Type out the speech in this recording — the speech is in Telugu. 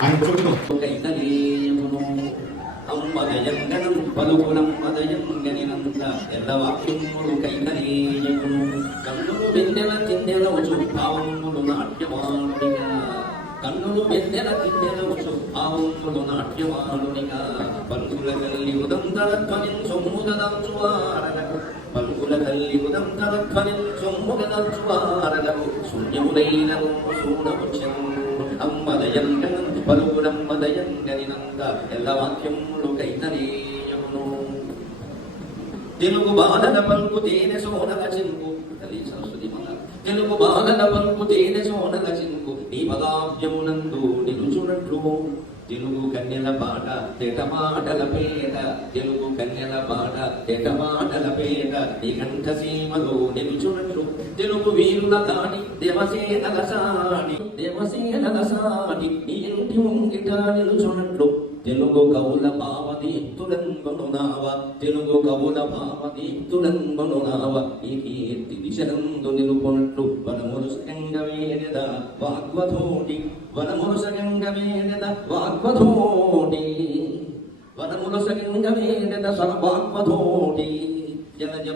ఆయన చెబుతాం అమ్మదయంగనం పలుకునమ్మదయంగనినంత ఎల్లవాక్యములు కైతనీయమును కన్నులు వెన్నెల తిన్నెలవచ్చు భావములు నాట్యమానునిగా కన్నులు వెన్నెల తిన్నెలవచ్చు భావములు నాట్యమానునిగా పలుకుల కల్లి ఉదంతర ధ్వని సొమ్ముగదంచువారలకు పలుకుల కల్లి ఉదంతర ధ్వని సొమ్ముగదంచువారలకు శూన్యములైన శూడముచ్చము అమ్మదయంగనం పలుకునమ్మదయంగనినంత ఎల్లవాక్యములు కైతనీయమును తెలుగు బాలల పలుకు తేనె సోనల చింపు సరస్వతి మగ తెలుగు బాలల పలుకు తేనె సోనల చింపు నీ పదాబ్జమునందు నిలుచునట్లు తెలుగు కన్యల పాట తెటమాటల పేట తెలుగు కన్యల పాట తెటమాటల పేట నీ కంఠ సీమలో నిలుచునట్లు తెలుగు వీరుల దాడి దేవసేనల సాడి నీ ఇంటి ముంగిట నిలుచునట్లు తెలుగు కవుల భావదీప్తులంబనునావ తెలుగు కవుల భావదీప్తులంబనునావ ఈ కీర్తి దిశనందు నిలుపునట్లు వనమురుసగంగవేడెద వాగ్వధోటి వనమురుసగంగవేడెద వాగ్వధోటి వనమురుసగంగవేడెద వాగ్వధోటి జలజ